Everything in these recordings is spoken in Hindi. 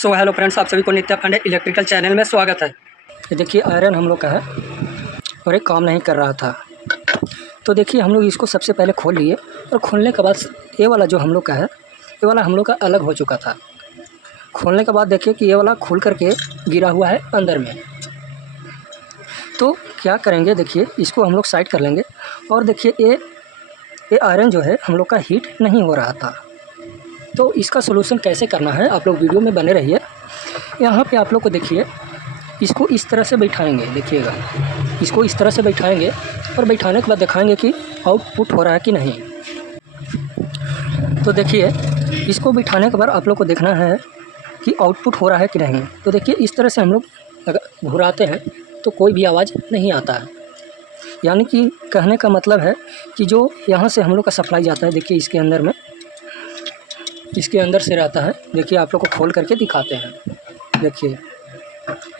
सो हेलो फ्रेंड्स, आप सभी को नित्या पांडे इलेक्ट्रिकल चैनल में स्वागत है। ये देखिए आयरन हम लोग का है और एक काम नहीं कर रहा था, तो देखिए हम लोग इसको सबसे पहले खोल लिए और खोलने के बाद ये वाला जो हम लोग का है, ये वाला हम लोग का अलग हो चुका था। खोलने के बाद देखिए कि ये वाला खुल करके गिरा हुआ है अंदर में। तो क्या करेंगे, देखिए इसको हम लोग साइड कर लेंगे और देखिए ये आयरन जो है हम लोग का हीट नहीं हो रहा था। तो इसका सोल्यूशन कैसे करना है, आप लोग वीडियो में बने रहिए। यहाँ पे आप लोग को देखिए इसको इस तरह से बैठाएंगे, देखिएगा इसको इस तरह से बैठाएंगे और बैठाने के बाद दिखाएंगे कि आउटपुट हो रहा है कि नहीं। तो देखिए इसको बैठाने के बाद आप लोग को देखना है कि आउटपुट हो रहा है कि नहीं। तो देखिए इस तरह से हम लोग घुराते हैं तो कोई भी आवाज़ नहीं आता है। यानी कि कहने का मतलब है कि जो यहाँ से हम लोग का सप्लाई जाता है, देखिए इसके अंदर में, इसके अंदर से रहता है। देखिए आप लोग को खोल करके दिखाते हैं। देखिए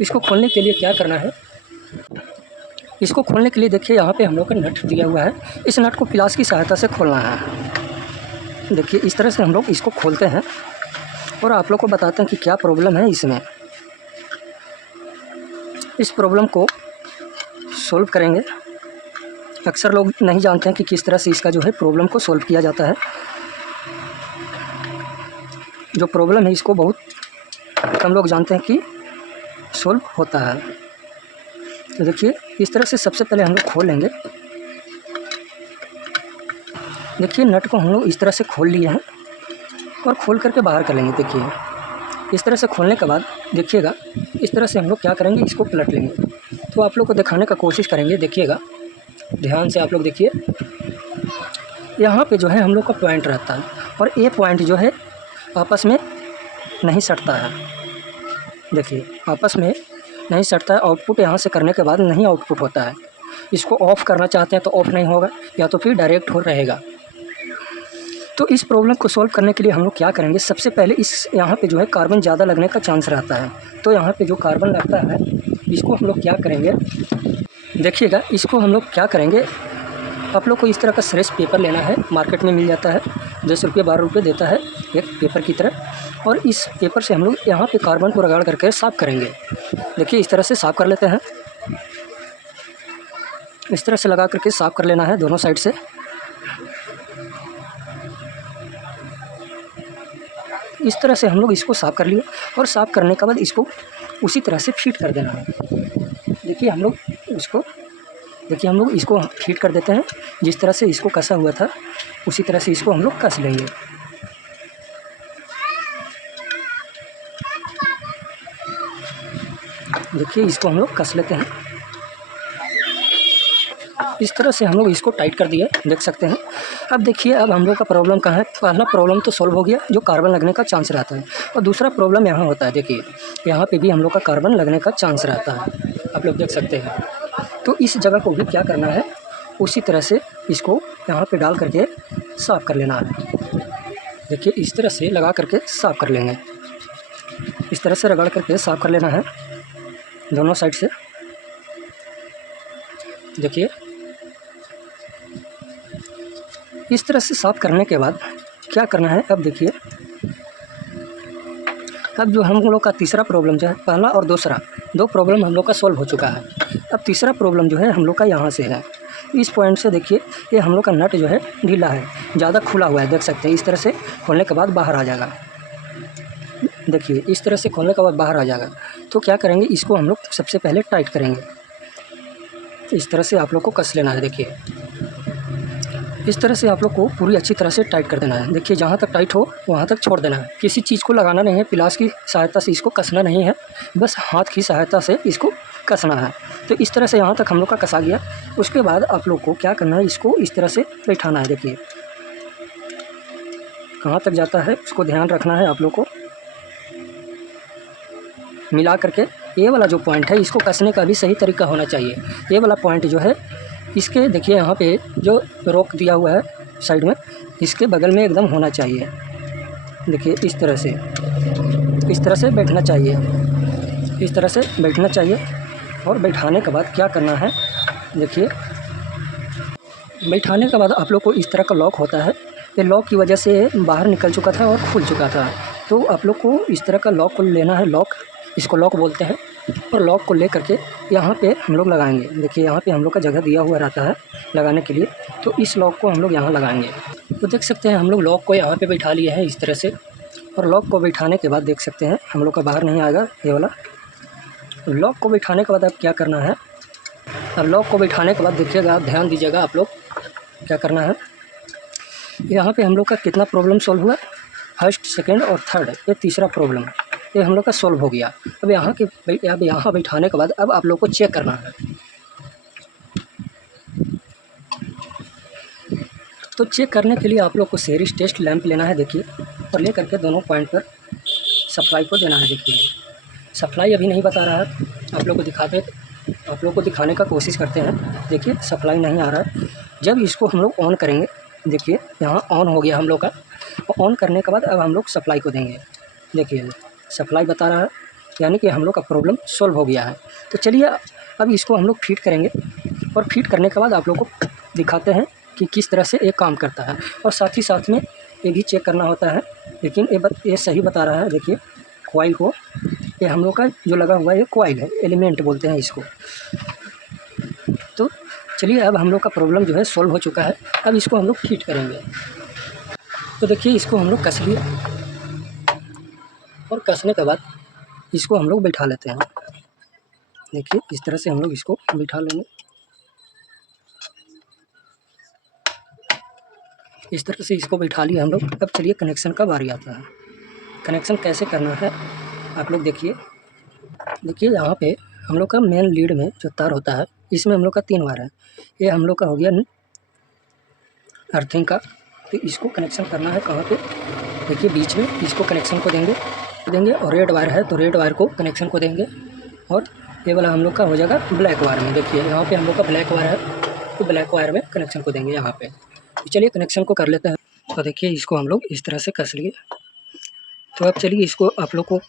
इसको खोलने के लिए क्या करना है, इसको खोलने के लिए देखिए यहाँ पे हम लोग का नट दिया हुआ है। इस नट को प्लास की सहायता से खोलना है। देखिए इस तरह से हम लोग इसको खोलते हैं और आप लोग को बताते हैं कि क्या प्रॉब्लम है इसमें। इस प्रॉब्लम को सॉल्व करेंगे। अक्सर लोग नहीं जानते हैं कि किस तरह से इसका जो है प्रॉब्लम को सॉल्व किया जाता है। जो प्रॉब्लम है इसको बहुत कम लोग जानते हैं कि सॉल्व होता है। तो देखिए इस तरह से सबसे पहले हम लोग खोल लेंगे। देखिए नट को हम लोग इस तरह से खोल लिए हैं और खोल करके बाहर कर लेंगे। देखिए इस तरह से खोलने के बाद देखिएगा इस तरह से हम लोग क्या करेंगे, इसको पलट लेंगे। तो आप लोग को दिखाने का कोशिश करेंगे, देखिएगा ध्यान से आप लोग देखिए। यहाँ पे जो है हम लोग का पॉइंट रहता है और ये पॉइंट जो है आपस में नहीं सटता है। देखिए आपस में नहीं सटता है। आउटपुट यहाँ से करने के बाद नहीं आउटपुट होता है। इसको ऑफ़ करना चाहते हैं तो ऑफ़ नहीं होगा, या तो फिर डायरेक्ट हो रहेगा। तो इस प्रॉब्लम को सॉल्व करने के लिए हम लोग क्या करेंगे, सबसे पहले इस यहाँ पे जो है कार्बन ज़्यादा लगने का चांस रहता है। तो यहाँ पे जो कार्बन लगता है इसको हम लोग क्या करेंगे, देखिएगा इसको हम लोग क्या करेंगे, आप लोग को इस तरह का श्रेष्ठ पेपर लेना है। मार्केट में मिल जाता है, 10 रुपये 12 रुपये देता है एक पेपर की तरह। और इस पेपर से हम लोग यहाँ पे कार्बन को रगड़ करके साफ़ करेंगे। देखिए इस तरह से साफ़ कर लेते हैं। इस तरह से लगा करके साफ़ कर लेना है दोनों साइड से। इस तरह से हम लोग इसको साफ़ कर लिए और साफ़ करने के बाद इसको उसी तरह से फिट कर देना है। देखिए हम लोग इसको फिट कर देते हैं। जिस तरह से इसको कसा हुआ था उसी तरह से इसको हम लोग कस लेंगे। देखिए इसको हम लोग कस लेते हैं। इस तरह से हम लोग इसको टाइट कर दिए, देख सकते हैं। अब देखिए अब हम लोग का प्रॉब्लम कहाँ है। पहला प्रॉब्लम तो सॉल्व हो गया, जो कार्बन लगने का चांस रहता है। और दूसरा प्रॉब्लम यहाँ होता है, देखिए यहाँ पे भी हम लोग का कार्बन लगने का चांस रहता है, आप लोग देख सकते हैं। तो इस जगह को भी क्या करना है, उसी तरह से इसको यहाँ पे डाल करके साफ़ कर लेना है। देखिए इस तरह से लगा करके साफ़ कर लेंगे। इस तरह से रगड़ करके साफ़ कर लेना है दोनों साइड से। देखिए इस तरह से साफ़ करने के बाद क्या करना है, अब देखिए अब जो हम लोग का तीसरा प्रॉब्लम जो है, पहला और दूसरा दो प्रॉब्लम हम लोग का सॉल्व हो चुका है। अब तीसरा प्रॉब्लम जो है हम लोग का यहाँ से है। इस पॉइंट से देखिए ये हम लोग का नट जो है ढीला है, ज़्यादा खुला हुआ है, देख सकते हैं। इस तरह से खोलने के बाद बाहर आ जाएगा। देखिए इस तरह से खोलने के बाद बाहर आ जाएगा। तो क्या करेंगे, इसको हम लोग सबसे पहले टाइट करेंगे। इस तरह से आप लोग को कस लेना है। देखिए इस तरह से आप लोग को पूरी अच्छी तरह से टाइट कर देना है। देखिए जहाँ तक टाइट हो वहाँ तक छोड़ देना है। किसी चीज़ को लगाना नहीं है, प्लास की सहायता से इसको कसना नहीं है, बस हाथ की सहायता से इसको कसना है। तो इस तरह से यहाँ तक हम लोग का कसा गया। उसके बाद आप लोग को क्या करना है, इसको इस तरह से बैठाना है। देखिए कहाँ तक जाता है उसको ध्यान रखना है आप लोग को। मिला करके ये वाला जो पॉइंट है इसको कसने का भी सही तरीका होना चाहिए। ये वाला पॉइंट जो है इसके देखिए यहाँ पे जो रोक दिया हुआ है साइड में, इसके बगल में एकदम होना चाहिए। देखिए इस तरह से बैठना चाहिए, इस तरह से बैठना चाहिए। और बैठाने के बाद क्या करना है, देखिए बैठाने के बाद आप लोग को इस तरह का लॉक होता है। ये लॉक की वजह से बाहर निकल चुका था और खुल चुका था। तो आप लोग को इस तरह का लॉक को लेना है, लॉक इसको लॉक बोलते हैं। और लॉक को ले करके यहाँ पे हम लोग लगाएंगे। देखिए यहाँ पे हम लोग का जगह दिया हुआ रहता है लगाने के लिए, तो इस लॉक को हम लोग यहाँ लगाएंगे। तो देख सकते हैं हम लोग लॉक को यहाँ पे बैठा लिए हैं इस तरह से। और लॉक को बैठाने के बाद देख सकते हैं हम लोग का बाहर नहीं आएगा ये वाला। लॉक को बैठाने के बाद अब क्या करना है, अब लॉक को बैठाने के बाद देखिएगा, आप ध्यान दीजिएगा, आप लोग क्या करना है, यहाँ पे हम लोग का कितना प्रॉब्लम सॉल्व हुआ, फर्स्ट, सेकंड और थर्ड, ये तीसरा प्रॉब्लम ये हम लोग का सॉल्व हो गया। अब यहाँ बैठाने के बाद अब आप लोग को चेक करना है। तो चेक करने के लिए आप लोग को सीरीज टेस्ट लैंप लेना है, देखिए, और ले करके दोनों पॉइंट पर सप्लाई को देना है। देखिए सप्लाई अभी नहीं बता रहा है, आप लोग को दिखाने का कोशिश करते हैं। देखिए सप्लाई नहीं आ रहा है। जब इसको हम लोग ऑन करेंगे, देखिए यहाँ ऑन हो गया हम लोग का। ऑन करने के बाद अब हम लोग सप्लाई को देंगे। देखिए सप्लाई बता रहा है, यानी कि हम लोग का प्रॉब्लम सॉल्व हो गया है। तो चलिए अब इसको हम लोग फिट करेंगे, और फिट करने के बाद आप लोग को दिखाते हैं कि किस तरह से ये काम करता है। और साथ ही साथ में ये भी चेक करना होता है, लेकिन ये सही बता रहा है। देखिए कॉइल को, ये हम लोग का जो लगा हुआ है ये कॉइल है, एलिमेंट बोलते हैं इसको। तो चलिए अब हम लोग का प्रॉब्लम जो है सॉल्व हो चुका है। अब इसको हम लोग फिट करेंगे। तो देखिए इसको हम लोग कस लिए, और कसने के बाद इसको हम लोग बैठा लेते हैं। देखिए इस तरह से हम लोग इसको बैठा लेंगे। इस तरह से इसको बैठा लिया हम लोग। अब चलिए कनेक्शन का बारी आता है। कनेक्शन कैसे करना है आप लोग देखिए। देखिए यहाँ पे हम लोग का मेन लीड में जो तार होता है, इसमें हम लोग का 3 वायर है। ये हम लोग का हो गया अर्थिंग का। तो इसको कनेक्शन करना है कहाँ पे, देखिए बीच में इसको कनेक्शन को देंगे। और रेड वायर है तो रेड वायर को कनेक्शन को देंगे। और ये वाला हम लोग का हो जाएगा ब्लैक वायर में। देखिए यहाँ पे हम लोग का ब्लैक वायर है, तो ब्लैक वायर में कनेक्शन को देंगे यहाँ पे। तो चलिए कनेक्शन को कर लेते हैं। तो देखिए इसको हम लोग इस तरह से कस लिए। तो अब चलिए इसको आप लोग को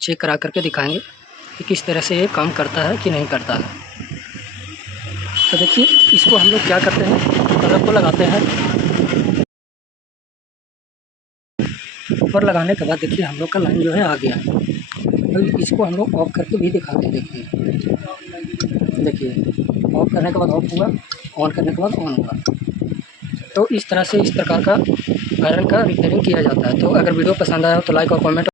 चेक करा करके दिखाएंगे कि किस तरह से ये काम करता है कि नहीं करता है। तो देखिए इसको हम लोग क्या करते हैं, प्लग को लगाते हैं। ऊपर लगाने के बाद देखिए हम लोग का लाइन जो है आ गया है। तो इसको हम लोग ऑफ करके भी दिखाते हैं। देखिए ऑफ करने के बाद ऑफ हुआ, ऑन करने के बाद ऑन हुआ। तो इस तरह से इस प्रकार का आयरन का रिपेयरिंग किया जाता है। तो अगर वीडियो पसंद आया हो तो लाइक और कमेंट